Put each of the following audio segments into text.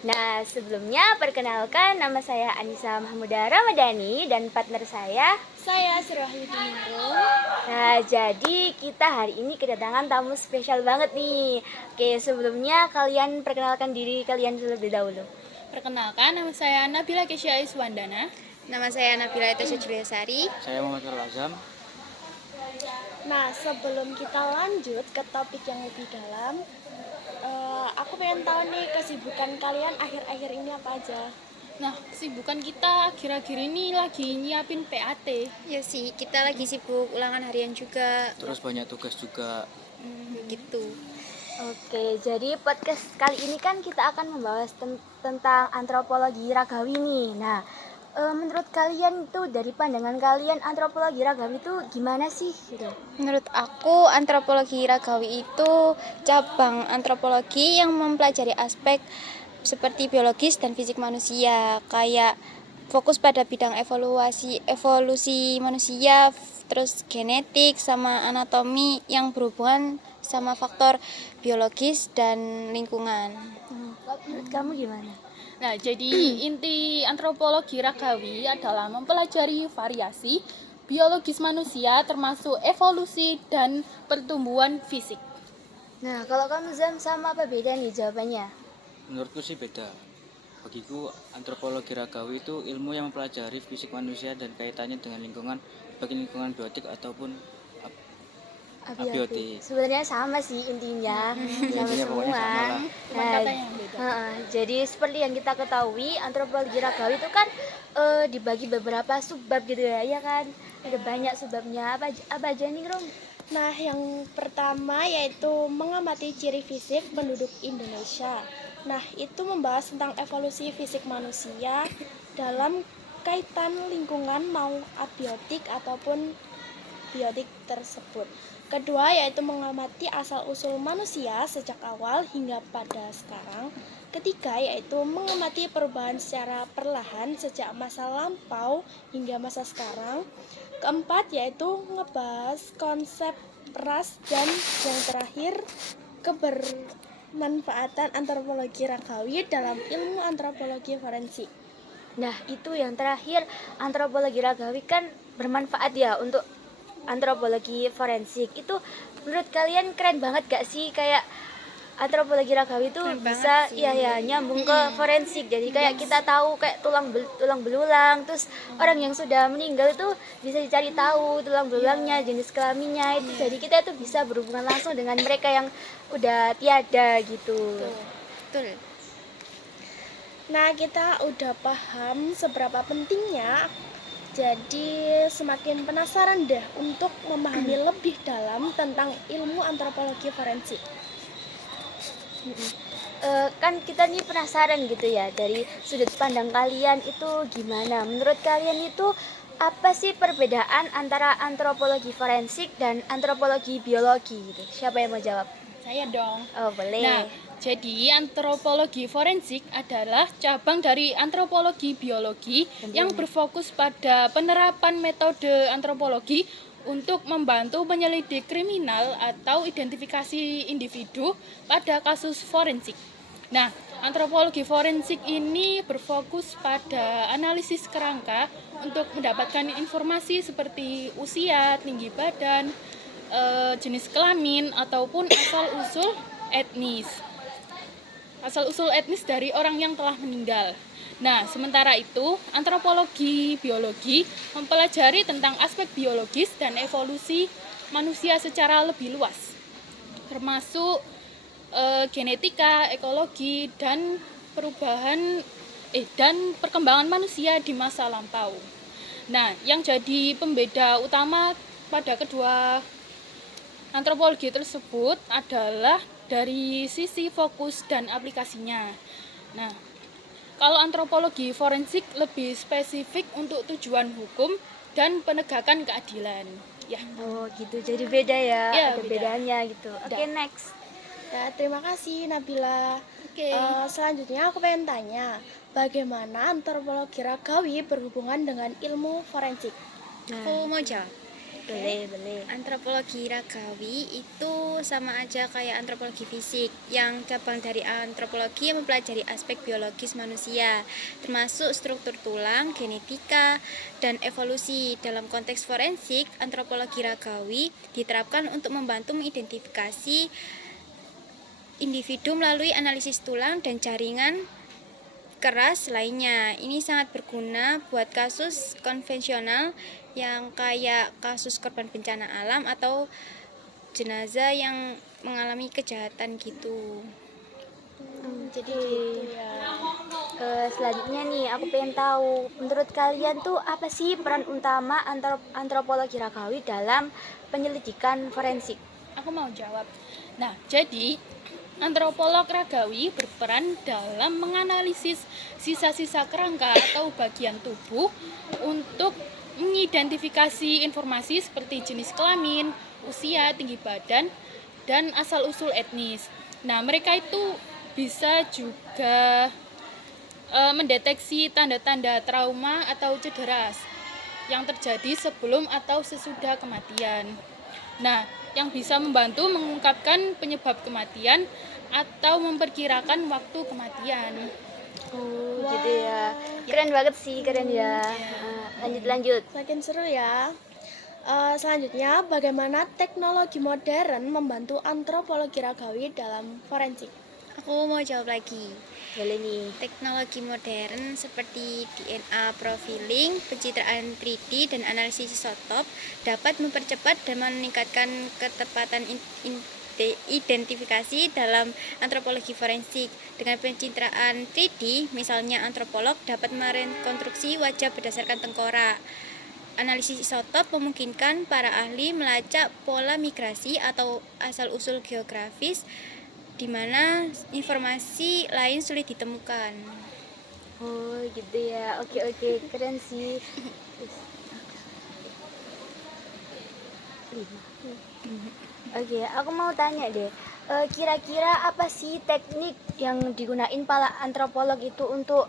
Nah, sebelumnya perkenalkan nama saya Anissa Mahmuda Ramadhani dan partner Saya Surahyu Diningrum. Nah, jadi kita hari ini kedatangan tamu spesial banget nih. Oke, sebelumnya kalian perkenalkan diri kalian terlebih dahulu. Perkenalkan, nama saya Nabila Kesya Iswandana. Nama saya Nabila Etasya Juliasari. Saya Muhammad Al-Azam. Nah, sebelum kita lanjut ke topik yang lebih dalam, aku pengen tahu nih kesibukan kalian akhir-akhir ini apa aja. Nah, kesibukan kita akhir-akhir ini lagi nyiapin PAT. Ya sih, kita lagi sibuk ulangan harian juga. Terus banyak tugas juga. Gitu. Oke, jadi podcast kali ini kan kita akan membahas tentang antropologi ragawi nih. Nah, menurut kalian itu dari pandangan kalian antropologi ragawi itu gimana sih gitu? Menurut aku, antropologi ragawi itu cabang antropologi yang mempelajari aspek seperti biologis dan fisik manusia, kayak fokus pada bidang evolusi manusia, terus genetik sama anatomi yang berhubungan sama faktor biologis dan lingkungan. Menurut kamu gimana? Nah, jadi inti antropologi ragawi adalah mempelajari variasi biologis manusia termasuk evolusi dan pertumbuhan fisik. Nah, kalau kamu Zam, sama apa beda nih jawabannya? Menurutku sih beda. Bagiku antropologi ragawi itu ilmu yang mempelajari fisik manusia dan kaitannya dengan lingkungan, baik lingkungan biotik ataupun abiotik. Sebenarnya sama sih intinya, sama Intinya pokoknya semua. sama lah. Cuma kata yang beda. Jadi seperti yang kita ketahui, antropologi ragawi itu kan dibagi beberapa subbab gitu ya kan? Ada banyak subbabnya. Apa aja nih, Rom? Nah, yang pertama yaitu mengamati ciri fisik penduduk Indonesia. Nah, itu membahas tentang evolusi fisik manusia dalam kaitan lingkungan mau abiotik ataupun biotik tersebut. Kedua yaitu mengamati asal-usul manusia sejak awal hingga pada sekarang. Ketiga yaitu mengamati perubahan secara perlahan sejak masa lampau hingga masa sekarang. Keempat yaitu ngebahas konsep ras, dan yang terakhir kebermanfaatan antropologi ragawi dalam ilmu antropologi forensik. Nah, itu yang terakhir, antropologi ragawi kan bermanfaat ya untuk antropologi forensik. Itu menurut kalian keren banget gak sih, kayak antropologi ragawi itu Keren bisa banget sih. nyambung ke forensik. Jadi kayak kita tahu kayak tulang belulang, terus orang yang sudah meninggal itu bisa dicari tahu tulang belulangnya, jenis kelaminnya itu. Jadi kita itu bisa berhubungan langsung dengan mereka yang udah tiada gitu. Betul. Nah, kita udah paham seberapa pentingnya. Jadi semakin penasaran deh untuk memahami lebih dalam tentang ilmu antropologi forensik. Kan kita nih penasaran gitu ya, dari sudut pandang kalian itu gimana? Menurut kalian itu apa sih perbedaan antara antropologi forensik dan antropologi biologi gitu? Siapa yang mau jawab? Saya dong. Oh, boleh. Nah, jadi antropologi forensik adalah cabang dari antropologi biologi yang berfokus pada penerapan metode antropologi untuk membantu penyelidik kriminal atau identifikasi individu pada kasus forensik. Nah, antropologi forensik ini berfokus pada analisis kerangka untuk mendapatkan informasi seperti usia, tinggi badan, jenis kelamin, ataupun asal-usul etnis dari orang yang telah meninggal. Nah, sementara itu, antropologi biologi mempelajari tentang aspek biologis dan evolusi manusia secara lebih luas, termasuk genetika, ekologi, dan perkembangan manusia di masa lampau. Nah, yang jadi pembeda utama pada kedua antropologi tersebut adalah dari sisi fokus dan aplikasinya. Nah, kalau antropologi forensik lebih spesifik untuk tujuan hukum dan penegakan keadilan. Ya. Oh, gitu. Jadi beda ya, Ya, ada beda. bedanya gitu. Oke, next. Ya, terima kasih Nabila. Oke. Selanjutnya aku pengen tanya, bagaimana antropologi ragawi berhubungan dengan ilmu forensik? Aku mau jawab. Boleh. Antropologi ragawi itu sama aja kayak antropologi fisik, yang cabang dari antropologi yang mempelajari aspek biologis manusia, termasuk struktur tulang, genetika, dan evolusi. Dalam konteks forensik, antropologi ragawi diterapkan untuk membantu mengidentifikasi individu melalui analisis tulang dan jaringan keras lainnya. Ini sangat berguna buat kasus konvensional yang kayak kasus korban bencana alam atau jenazah yang mengalami kejahatan gitu. Jadi gitu ya. Selanjutnya nih, aku pengen tahu, menurut kalian tuh apa sih peran utama antropologi ragawi dalam penyelidikan forensik? Aku mau jawab. Nah, jadi antropolog ragawi berperan dalam menganalisis sisa-sisa kerangka atau bagian tubuh untuk mengidentifikasi informasi seperti jenis kelamin, usia, tinggi badan, dan asal-usul etnis. Nah, mereka itu bisa juga mendeteksi tanda-tanda trauma atau cedera yang terjadi sebelum atau sesudah kematian. Nah, yang bisa membantu mengungkapkan penyebab kematian atau memperkirakan waktu kematian. Oh, gitu ya. Keren banget sih, keren ya. Lanjut. Makin seru ya. Selanjutnya, bagaimana teknologi modern membantu antropologi ragawi dalam forensik? Aku mau jawab lagi. Boleh nih. Teknologi modern seperti DNA profiling, pencitraan 3D, dan analisis isotop dapat mempercepat dan meningkatkan ketepatan identifikasi dalam antropologi forensik. Dengan pencitraan 3D, misalnya antropolog dapat merekonstruksi wajah berdasarkan tengkorak. Analisis isotop memungkinkan para ahli melacak pola migrasi atau asal-usul geografis di mana informasi lain sulit ditemukan. Oh, gitu ya. Oke, keren sih. Oke, aku mau tanya deh. Kira-kira apa sih teknik yang digunain para antropolog itu untuk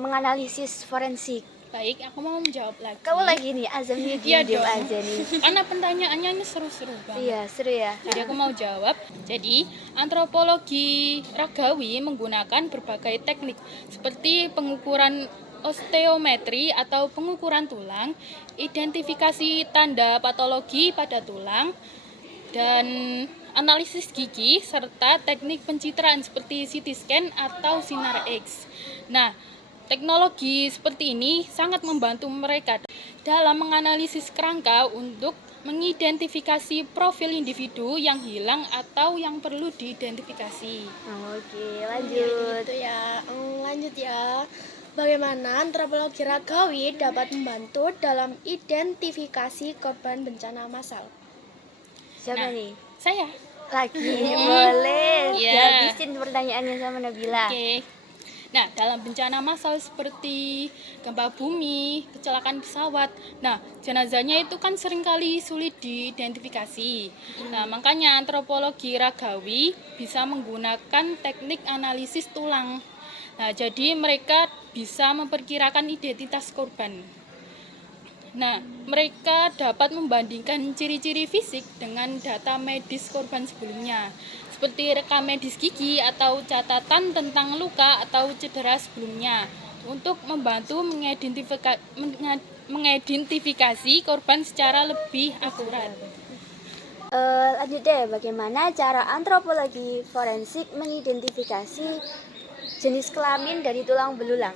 menganalisis forensik? Baik, aku mau menjawab lagi. Kamu lagi nih, Azam nih, Iya diam dong. aja nih. Karena pertanyaannya ini seru-seru banget. Iya, seru ya. Jadi aku mau jawab. Jadi, antropologi ragawi menggunakan berbagai teknik seperti pengukuran osteometri atau pengukuran tulang, identifikasi tanda patologi pada tulang, dan analisis gigi serta teknik pencitraan seperti CT scan atau sinar X. Nah, teknologi seperti ini sangat membantu mereka dalam menganalisis kerangka untuk mengidentifikasi profil individu yang hilang atau yang perlu diidentifikasi. Oke, lanjut. Gitu ya. Lanjut ya. Bagaimana antropologi ragawi dapat membantu dalam identifikasi korban bencana massal? Siapa Nah, nih? Saya. Lagi, boleh. Iya. Dihabisin pertanyaannya sama Nabila. Oke. Nah, dalam bencana massal seperti gempa bumi, kecelakaan pesawat, nah jenazahnya itu kan seringkali sulit diidentifikasi. Nah, makanya antropologi ragawi bisa menggunakan teknik analisis tulang. Nah, jadi mereka bisa memperkirakan identitas korban. Nah, mereka dapat membandingkan ciri-ciri fisik dengan data medis korban sebelumnya, seperti rekam medis gigi atau catatan tentang luka atau cedera sebelumnya, untuk membantu mengidentifikasi korban secara lebih akurat. Lanjut deh, bagaimana cara antropologi forensik mengidentifikasi jenis kelamin dari tulang belulang?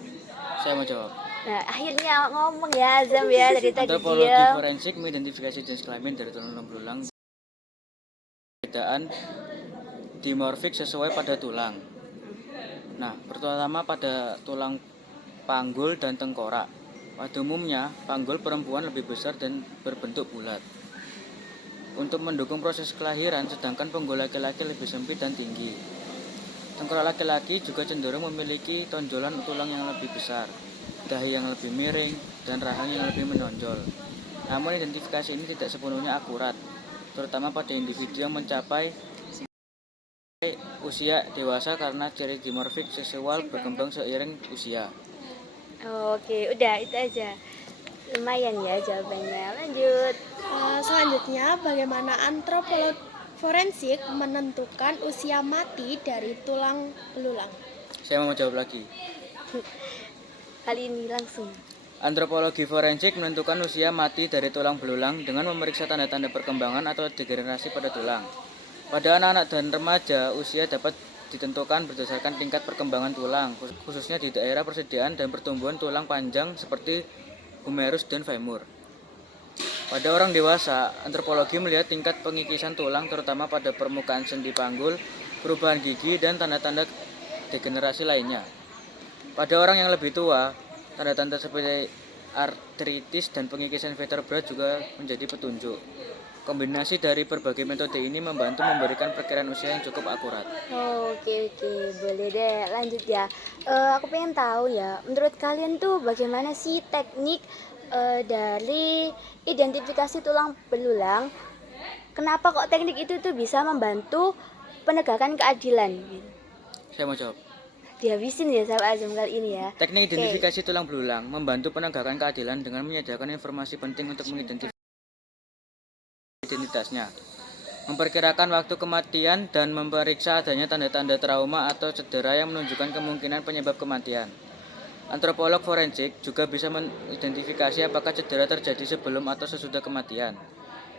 Saya mau jawab. Nah, akhirnya ngomong ya Azam ya, dari tadi Antropologi diam. forensik mengidentifikasi jenis kelamin dari tulang belulang. Perbedaan dimorfik sesuai pada tulang. Nah, pertama pada tulang panggul dan tengkorak. Pada umumnya, panggul perempuan lebih besar dan berbentuk bulat. Untuk mendukung proses kelahiran, sedangkan panggul laki-laki lebih sempit dan tinggi. Tengkorak laki-laki juga cenderung memiliki tonjolan tulang yang lebih besar, dahi yang lebih miring, dan rahang yang lebih menonjol. Namun identifikasi ini tidak sepenuhnya akurat, terutama pada individu yang mencapai usia dewasa karena ciri dimorfik seksual berkembang seiring usia. Oke, udah itu aja. lumayan ya jawabannya. Lanjut. Selanjutnya, bagaimana antropolog forensik menentukan usia mati dari tulang belulang? Saya mau jawab lagi. Kali ini langsung. Antropologi forensik menentukan usia mati dari tulang belulang dengan memeriksa tanda-tanda perkembangan atau degenerasi pada tulang. Pada anak-anak dan remaja, usia dapat ditentukan berdasarkan tingkat perkembangan tulang, khususnya di daerah persediaan dan pertumbuhan tulang panjang seperti humerus dan femur. Pada orang dewasa, antropologi melihat tingkat pengikisan tulang terutama pada permukaan sendi panggul, perubahan gigi, dan tanda-tanda degenerasi lainnya. Pada orang yang lebih tua, tanda-tanda seperti artritis dan pengikisan vertebra juga menjadi petunjuk. Kombinasi dari berbagai metode ini membantu memberikan perkiraan usia yang cukup akurat. Oke, boleh deh lanjut ya. Aku pengen tahu ya, menurut kalian tuh bagaimana sih teknik dari identifikasi tulang belulang? Kenapa kok teknik itu tuh bisa membantu penegakan keadilan? Saya mau jawab. Dihabisin ya sama Azam kali ini ya. Teknik identifikasi tulang belulang membantu penegakan keadilan dengan menyediakan informasi penting untuk mengidentifikasi identitasnya, memperkirakan waktu kematian, dan memeriksa adanya tanda-tanda trauma atau cedera yang menunjukkan kemungkinan penyebab kematian. Antropolog forensik juga bisa mengidentifikasi apakah cedera terjadi sebelum atau sesudah kematian,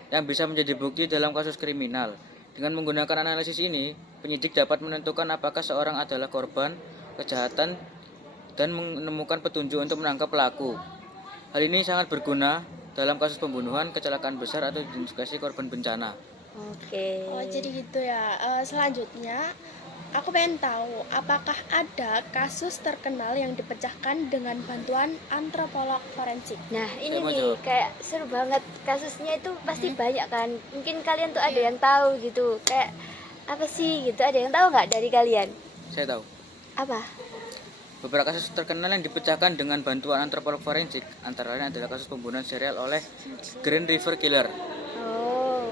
yang bisa menjadi bukti dalam kasus kriminal. Dengan menggunakan analisis ini, penyidik dapat menentukan apakah seorang adalah korban kejahatan dan menemukan petunjuk untuk menangkap pelaku. Hal ini sangat berguna dalam kasus pembunuhan, kecelakaan besar, atau identifikasi korban bencana. Oke. Oh, jadi gitu ya. Selanjutnya, aku pengen tahu apakah ada kasus terkenal yang dipecahkan dengan bantuan antropolog forensik? Nah ini Saya mau nih jawab. kayak seru banget, kasusnya itu pasti banyak kan. Mungkin kalian tuh ada yang tahu gitu, kayak apa sih gitu, ada yang tahu nggak dari kalian? Saya tahu. Apa? Beberapa kasus terkenal yang dipecahkan dengan bantuan antropolog forensik antara lain adalah kasus pembunuhan serial oleh Green River Killer Oh,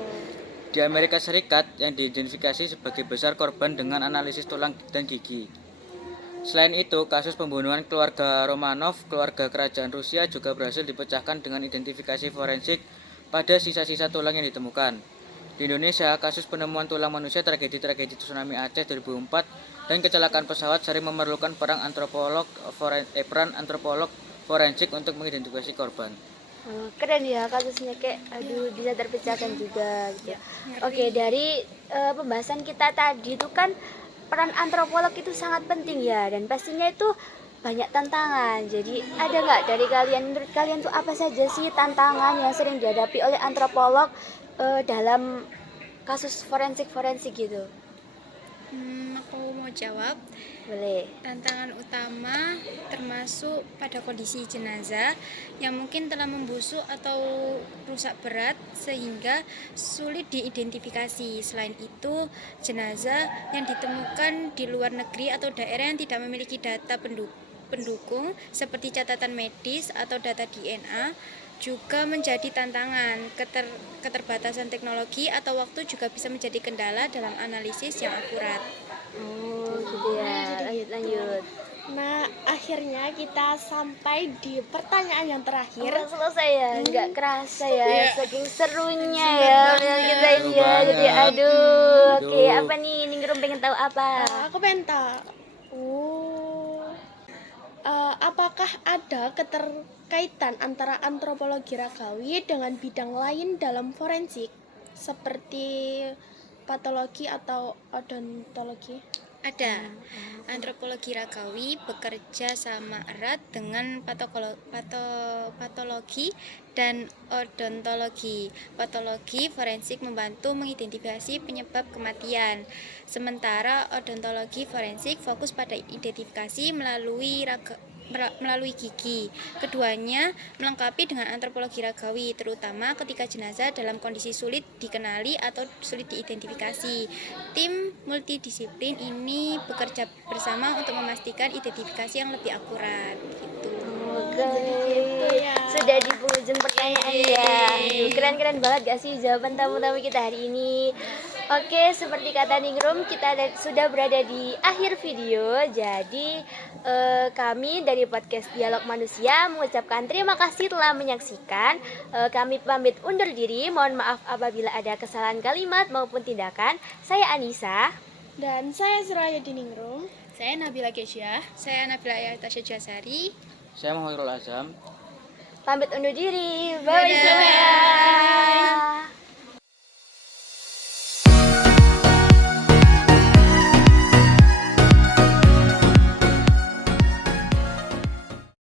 di Amerika Serikat yang diidentifikasi sebagai besar korban dengan analisis tulang dan gigi. Selain itu, kasus pembunuhan keluarga Romanov, keluarga kerajaan Rusia, juga berhasil dipecahkan dengan identifikasi forensik pada sisa-sisa tulang yang ditemukan. Di Indonesia, kasus penemuan tulang manusia tragedi tsunami Aceh 2004 dan kecelakaan pesawat sering memerlukan peran antropolog forensik untuk mengidentifikasi korban. keren ya kasusnya, kayak aduh bisa terpecahkan juga gitu. Oke, dari pembahasan kita tadi itu kan peran antropolog itu sangat penting ya, dan pastinya itu banyak tantangan. Jadi ada nggak dari kalian, menurut kalian tuh apa saja sih tantangan yang sering dihadapi oleh antropolog dalam kasus forensik gitu? Aku mau jawab. Boleh. Tantangan utama termasuk pada kondisi jenazah yang mungkin telah membusuk atau rusak berat sehingga sulit diidentifikasi. Selain itu, jenazah yang ditemukan di luar negeri atau daerah yang tidak memiliki data pendukung seperti catatan medis atau data DNA juga menjadi tantangan. Keterbatasan teknologi atau waktu juga bisa menjadi kendala dalam analisis yang akurat. Oh gitu ya, lanjut. Nah, akhirnya kita sampai di pertanyaan yang terakhir. Udah selesai ya, nggak kerasa ya, saking serunya ya obrolan kita ini Seru ya. banget. Jadi aduh, oke, Aduh. apa nih Ningrum pengen tahu apa? Aku pengen tahu, apakah ada keterkaitan antara antropologi ragawi dengan bidang lain dalam forensik seperti patologi atau odontologi? Ada. Antropologi ragawi bekerja sama erat dengan patologi dan odontologi. Patologi forensik membantu mengidentifikasi penyebab kematian, sementara odontologi forensik fokus pada identifikasi melalui gigi. Keduanya melengkapi dengan antropologi ragawi, terutama ketika jenazah dalam kondisi sulit dikenali atau sulit diidentifikasi. Tim multidisiplin ini bekerja bersama untuk memastikan identifikasi yang lebih akurat. Gitu. Oke, ya. sudah di penghujung pertanyaan ya. Aduh, keren-keren banget gak sih jawaban tamu-tamu kita hari ini? Oke, seperti kata Ningrum, kita sudah berada di akhir video. Jadi kami dari podcast Dialog Manusia mengucapkan terima kasih telah menyaksikan. Kami pamit undur diri. Mohon maaf apabila ada kesalahan kalimat maupun tindakan. Saya Anissa. Dan saya Suraya Diningrum. Saya Nabila Kesya. Saya Nabila Tasya Jasari. Saya Muhairul Azam. Pamit undur diri. Bye.